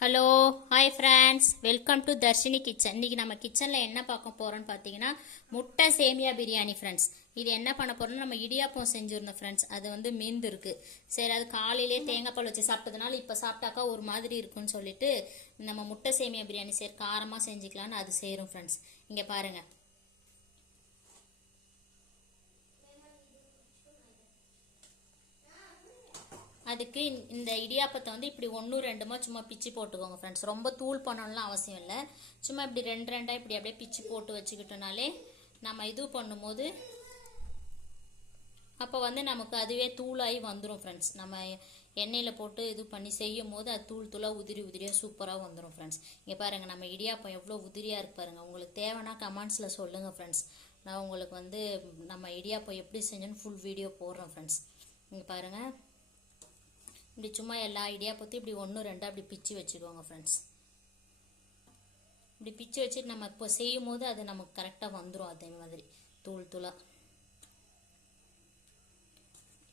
Hello hi friends welcome to Dharshini kitchen இன்றைக்கி நம்ம கிச்சனில் என்ன பார்க்க போகிறோன்னு பார்த்தீங்கன்னா முட்டை சேமியா பிரியாணி ஃப்ரெண்ட்ஸ் இது என்ன பண்ண போகிறோம்னா நம்ம இடியாப்பம் செஞ்சுருந்தோம் ஃப்ரெண்ட்ஸ் அது வந்து மீந்து சரி அது காலையிலே தேங்காய் பால் வச்சு சாப்பிட்டதுனால இப்போ சாப்பிட்டாக்கா ஒரு மாதிரி இருக்குன்னு சொல்லிட்டு நம்ம முட்டை சேமியா பிரியாணி சரி காரமாக செஞ்சுக்கலான்னு அது செய்கிறோம் ஃப்ரெண்ட்ஸ் இங்கே பாருங்கள் அதுக்கு இந்த- இடியாப்பத்தை வந்து இப்படி ஒன்று ரெண்டுமா சும்மா பிச்சு போட்டுக்கோங்க ஃப்ரெண்ட்ஸ் ரொம்ப தூள் பண்ணணும்லாம் அவசியம் இல்லை. சும்மா இப்படி ரெண்டு ரெண்டாக இப்படி அப்படியே பிச்சு போட்டு வச்சுக்கிட்டோனாலே நம்ம இது பண்ணும்போது அப்போ வந்து நமக்கு அதுவே தூளாகி வந்துடும் ஃப்ரெண்ட்ஸ் நம்ம எண்ணெயில் போட்டு இது பண்ணி செய்யும் போது அது தூள் தூளாக உதிரி உதிரியாக சூப்பராக வந்துடும் ஃப்ரெண்ட்ஸ் இங்கே பாருங்கள் நம்ம இடியாப்பம் எவ்வளோ உதிரியாக இருக்கு பாருங்கள் உங்களுக்கு தேவைன்னா கமெண்ட்ஸில் சொல்லுங்கள் ஃப்ரெண்ட்ஸ் நான் உங்களுக்கு வந்து நம்ம இடியாப்பம் எப்படி செஞ்சோன்னு ஃபுல் வீடியோ போடுறோம் ஃப்ரெண்ட்ஸ் இங்கே பாருங்கள் இப்படி சும்மா எல்லா ஐடியா பற்றி இப்படி ஒன்று ரெண்டாக இப்படி பிச்சு வச்சுக்கோங்க ஃப்ரெண்ட்ஸ் இப்படி பிச்சு வச்சுட்டு நம்ம இப்போ செய்யும் போது அது நமக்கு கரெக்டாக வந்துடும் அதே மாதிரி. தூள் தூளாக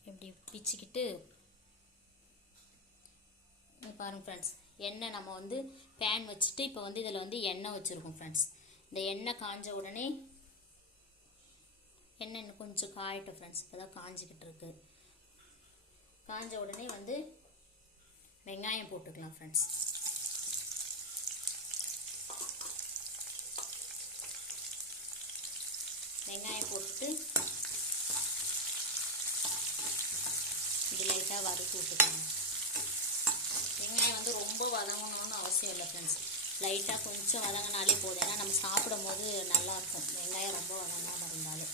இப்படி பிச்சுக்கிட்டு பாருங்க ஃப்ரெண்ட்ஸ் எண்ணெய் நம்ம வந்து பேன் வச்சுட்டு இப்போ வந்து இதில் வந்து எண்ணெய் வச்சுருக்கோம் ஃப்ரெண்ட்ஸ் இந்த எண்ணெய் காஞ்ச உடனே எண்ணெய் கொஞ்சம் காயட்டும் ஃப்ரெண்ட்ஸ் இப்போ தான் காஞ்சிக்கிட்டு இருக்கு. காஞ்ச உடனே வந்து வெங்காயம் போட்டுக்கலாம் ஃப்ரெண்ட்ஸ் வெங்காயம் போட்டுட்டு இது லைட்டாக வறுத்து விட்டுக்கணும் வெங்காயம் வந்து ரொம்ப வதங்கணும்னு அவசியம் இல்லை ஃப்ரெண்ட்ஸ் லைட்டாக கொஞ்சம் வதங்கினாலே போதும். ஏன்னா நம்ம சாப்பிடும் போது நல்லா இருக்கும். வெங்காயம் ரொம்ப வதங்காமல் இருந்தாலும்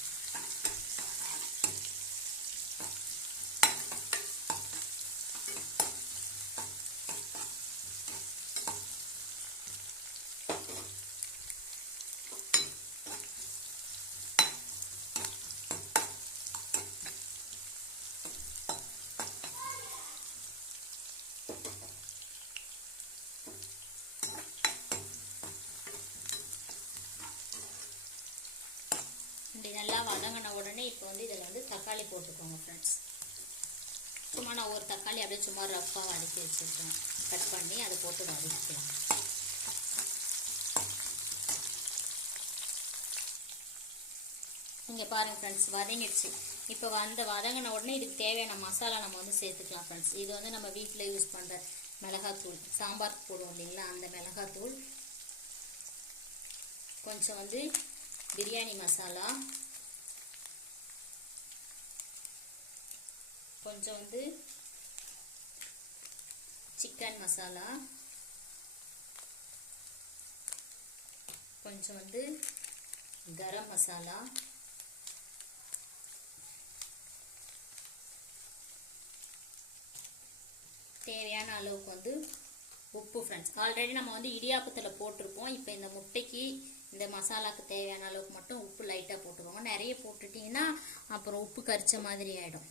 இப்படி நல்லா வதங்கின உடனே இப்போ வந்து இதில் வந்து தக்காளி போட்டுக்கோங்க ஃப்ரெண்ட்ஸ் சும்மா நான் ஒரு தக்காளி அப்படியே சும்மா ரஃப்பாக வதக்கி வச்சுருக்கேன். கட் பண்ணி அதை போட்டு வதக்கிக்கலாம். இங்கே பாருங்கள் ஃப்ரெண்ட்ஸ் வதங்கிடுச்சு. இப்போ வந்த வதங்கின உடனே இதுக்கு தேவையான மசாலா நம்ம வந்து சேர்த்துக்கலாம் ஃப்ரெண்ட்ஸ் இது வந்து நம்ம வீட்டில் யூஸ் பண்ணுற மிளகாத்தூள் சாம்பார் போடுவோம் இல்லைங்களா? அந்த மிளகாத்தூள் கொஞ்சம் வந்து பிரியாணி மசாலா கொஞ்சம் வந்து சிக்கன் மசாலா கொஞ்சம் வந்து கரம் மசாலா தேவையான அளவுக்கு வந்து உப்பு ஃப்ரெண்ட்ஸ் ஆல்ரெடி நம்ம வந்து இடியாப்பத்தில் போட்டிருப்போம். இப்போ இந்த முட்டைக்கு இந்த மசாலாக்கு தேவையான அளவுக்கு மட்டும் உப்பு லைட்டாக போட்டுக்கோங்க. நிறைய போட்டுட்டிங்கன்னா அப்புறம் உப்பு கரிச்ச மாதிரி ஆகிடும்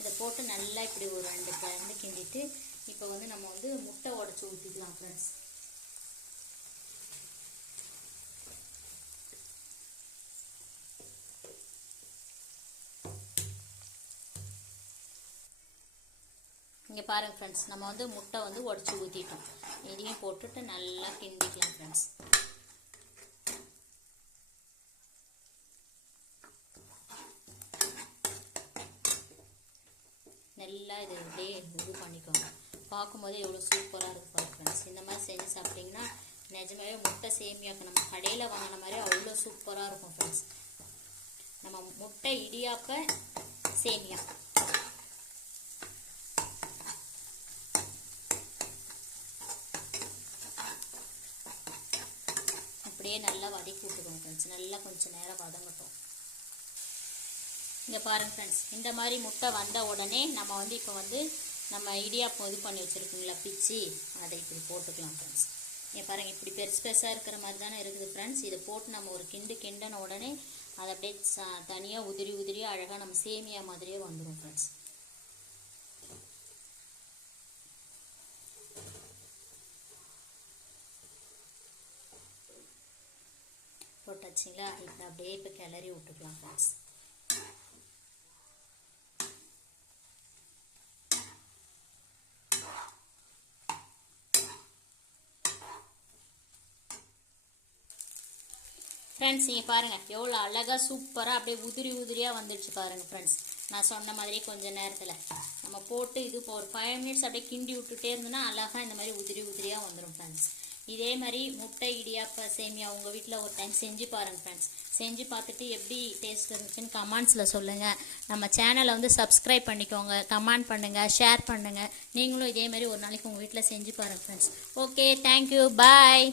இதை போட்டு நல்லா இப்படி ஒரு ரெண்டு கலந்து கிண்டிட்டு இப்போ வந்து நம்ம வந்து முட்டை உடச்சி ஊற்றிக்கலாம் ஃப்ரெண்ட்ஸ் இங்கே பாருங்கள் ஃப்ரெண்ட்ஸ் நம்ம வந்து முட்டை வந்து உடச்சி ஊற்றிட்டோம் இதையும் போட்டுட்டு நல்லா கிண்டிக்கலாம் ஃப்ரெண்ட்ஸ் நல்லா இது அப்படியே இது பண்ணிக்கோங்க. பார்க்கும்போது எவ்வளோ சூப்பராக இருக்கு பாருங்க ஃப்ரெண்ட்ஸ் இந்த மாதிரி செஞ்சு சாப்பிட்டிங்கன்னா நிஜமாவே முட்டை சேமியாக்கு நம்ம கடையில் வாங்கின மாதிரி அவ்வளோ சூப்பராக இருக்கும் ஃப்ரெண்ட்ஸ் நம்ம முட்டை இடியாப்ப சேமியா. அப்படியே நல்லா வதக்கி விட்டுக்கோங்க ஃப்ரெண்ட்ஸ் நல்லா கொஞ்சம் நேரம் வதங்கட்டும். இங்கே பாருங்கள் ஃப்ரெண்ட்ஸ் இந்த மாதிரி முட்டை வந்த உடனே நம்ம வந்து இப்போ வந்து நம்ம இடியாப்பம் இது பண்ணி வச்சுருக்கோங்களா பிச்சு அதை இப்படி போட்டுக்கலாம் ஃப்ரெண்ட்ஸ் இங்கே பாருங்கள் இப்படி பெருசு பெருசாக இருக்கிற மாதிரி தானே இருக்குது ஃப்ரெண்ட்ஸ் இதை போட்டு நம்ம ஒரு கிண்டு கிண்டின உடனே அதை அப்படியே தனியாக உதிரி உதிரியாக அழகாக நம்ம சேமியா மாதிரியே வந்துடும் ஃப்ரெண்ட்ஸ் போட்டாச்சுங்களா? இப்போ அப்படியே இப்போ கிளறி விட்டுக்கலாம் ஃப்ரெண்ட்ஸ் ஃப்ரெண்ட்ஸ் நீங்கள் பாருங்கள் எவ்வளோ அழகாக சூப்பராக அப்படியே உதிரி உதிரியாக வந்துடுச்சு பாருங்கள் ஃப்ரெண்ட்ஸ் நான் சொன்ன மாதிரி கொஞ்ச நேரத்தில். நம்ம போட்டு இது இப்போ ஒரு ஃபைவ் மினிட்ஸ் அப்படியே கிண்டி விட்டுட்டே இருந்தோன்னா அழகாக இந்த மாதிரி உதிரி உதிரியாக வந்துடும் ஃப்ரெண்ட்ஸ் இதே மாதிரி முட்டை இடியாப்ப சேமியா உங்கள் வீட்டில் ஒரு டைம் செஞ்சு பாருங்கள் ஃப்ரெண்ட்ஸ் செஞ்சு பார்த்துட்டு எப்படி டேஸ்ட் இருந்துச்சுன்னு கமெண்ட்ஸில் சொல்லுங்கள் நம்ம சேனலை வந்து சப்ஸ்கிரைப் பண்ணிக்கோங்க கமெண்ட் பண்ணுங்கள் ஷேர் பண்ணுங்கள் நீங்களும் இதே மாதிரி ஒரு நாளைக்கு உங்கள் வீட்டில் செஞ்சு பாருங்கள் ஃப்ரெண்ட்ஸ் ஓகே தேங்க்யூ பாய்